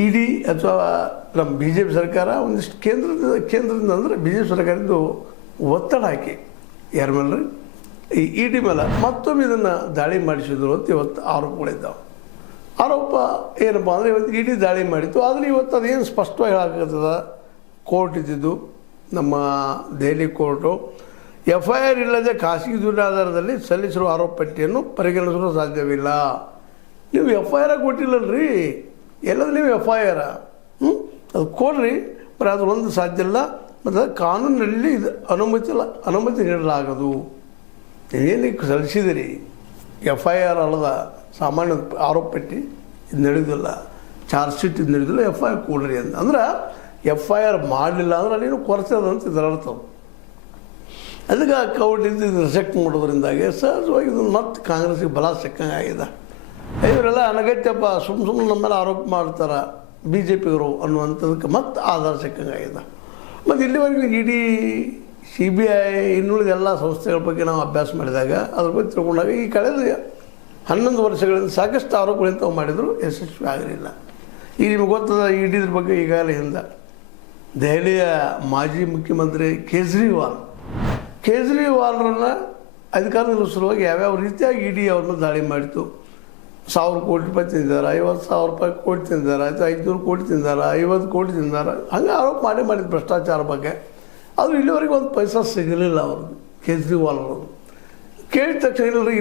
E D ಅಥವಾ ನಮ್ಮ B J P ಸರ್ಕಾರ ಒಂದಿಷ್ಟು ಕೇಂದ್ರದಿಂದ ಅಂದರೆ ಬಿ ಜೆ ಪಿ ಸರ್ಕಾರದ್ದು ಒತ್ತಡ ಹಾಕಿ ಯಾರ ಮೇಲೆ ಈ ಇ ಡಿ ಮೇಲೆ ಮತ್ತೊಮ್ಮೆ ಇದನ್ನು ದಾಳಿ ಮಾಡಿಸಿದ್ರು ಅಂತ ಇವತ್ತು ಆರೋಪಗಳಿದ್ದಾವೆ. ಆರೋಪ ಏನಪ್ಪ ಅಂದರೆ ಇವತ್ತು ಇ ಡಿ ದಾಳಿ ಮಾಡಿತ್ತು. ಆದರೆ ಇವತ್ತು ಅದೇನು ಸ್ಪಷ್ಟವಾಗಿ ಹೇಳಾಕತ್ತದ, ಕೋರ್ಟ್ ಇದ್ದಿದ್ದು ನಮ್ಮ ದೆಹಲಿ ಕೋರ್ಟು FIR ಇಲ್ಲದೆ ಖಾಸಗಿ ದೂರಿನ ಆಧಾರದಲ್ಲಿ ಸಲ್ಲಿಸಿರುವ ಆರೋಪ ಪಟ್ಟಿಯನ್ನು ಪರಿಗಣಿಸಲು ಸಾಧ್ಯವಿಲ್ಲ. ನೀವು FIR ಕೊಟ್ಟಿಲ್ಲಲ್ರಿ, ಎಲ್ಲದು ನೀವು FIR ಅದು ಕೊಡ್ರಿ, ಬರೀ ಅದು ಒಂದು ಸಾಧ್ಯ ಇಲ್ಲ. ಮತ್ತು ಕಾನೂನಿನಲ್ಲಿ ಇದು ಅನುಮತಿ ನೀಡಲಾಗದು. ನೀವೇನಕ್ಕೆ ಸಲ್ಲಿಸಿದಿರಿ FIR ಅಲ್ಲದ ಸಾಮಾನ್ಯ ಆರೋಪ ಪಟ್ಟಿ ಇದು ನಡೆಯೋದಿಲ್ಲ, ಚಾರ್ಜ್ ಶೀಟ್ ಇದು ನಡೆಯೋದಿಲ್ಲ, FIR ಕೊಡ್ರಿ ಅಂದ್ರೆ FIR ಮಾಡಲಿಲ್ಲ ಅಂದ್ರೆ ಅಲ್ಲೇನು ಕೊರತೆ ಅದಂತ ಇದರ ಅರ್ಥ. ಅದಕ್ಕೆ ಕೋರ್ಟ್ ಇದು ರಿಜೆಕ್ಟ್ ಮಾಡೋದ್ರಿಂದಾಗಿ ಸಹಜವಾಗಿ ಇದನ್ನು ಮತ್ತೆ ಕಾಂಗ್ರೆಸ್ಗೆ ಬಲ ಸಿಕ್ಕಂಗೆ ಆಗಿದೆ. ಇವರೆಲ್ಲ ಅನಗತ್ಯಪ್ಪ ಸುಮ್ಮನೆ ನಮ್ಮ ಮೇಲೆ ಆರೋಪ ಮಾಡ್ತಾರೆ ಬಿ ಜೆ ಪಿಗರು ಅನ್ನುವಂಥದ್ದಕ್ಕೆ ಮತ್ತೆ ಆಧಾರ ಸಿಕ್ಕಂಗೆ ಆಗಿದೆ. ಮತ್ತು ಇಲ್ಲಿವರೆಗೂ ಇಡೀ CBI ಇನ್ನುಳಿದ ಎಲ್ಲ ಸಂಸ್ಥೆಗಳ ಬಗ್ಗೆ ನಾವು ಅಭ್ಯಾಸ ಮಾಡಿದಾಗ ಅದ್ರ ಬಗ್ಗೆ ತಿಳ್ಕೊಂಡಾಗ ಈ ಕಳೆದ 11 ವರ್ಷಗಳಿಂದ ಸಾಕಷ್ಟು ಆರೋಪಗಳಿಂದ ತಾವು ಮಾಡಿದ್ರು, ಯಶಸ್ವಿ ಆಗಲಿಲ್ಲ. ಈಗ ನಿಮ್ಗೆ ಗೊತ್ತದ ಇದ್ರ ಬಗ್ಗೆ ಈಗಾಗಲೇ ಹಿಂದೆ ದೆಹಲಿಯ ಮಾಜಿ ಮುಖ್ಯಮಂತ್ರಿ ಕೇಜ್ರಿವಾಲ್ರನ್ನ ಅಧಿಕಾರದಲ್ಲಿ ಸಲುವಾಗಿ ಯಾವ್ಯಾವ ರೀತಿಯಾಗಿ ಇ ಡಿ ಅವ್ರ ಮೇಲೆ ದಾಳಿ ಮಾಡಿತು. 1000 ಕೋಟಿ ರೂಪಾಯಿ ತಿಂದಿದ್ದಾರೆ, 50,000 ರೂಪಾಯಿ ಕೋಟಿ ತಿಂದಿದ್ದಾರೆ, 500 ಕೋಟಿ ತಿಂದಿದ್ದಾರೆ, 50 ಕೋಟಿ ತಿಂದಿದ್ದಾರೆ, ಹಂಗೆ ಆರೋಪ ಮಾಡಿದ್ದು ಭ್ರಷ್ಟಾಚಾರ ಬಗ್ಗೆ. ಅದು ಇಲ್ಲಿವರೆಗೆ ಒಂದು ಪೈಸಾ ಸಿಗಲಿಲ್ಲ ಅವ್ರದ್ದು, ಕೇಜ್ರಿವಾಲ್ ಅವ್ರದ್ದು. ಕೇಳಿದ ತಕ್ಷಣ ಇಲ್ಲ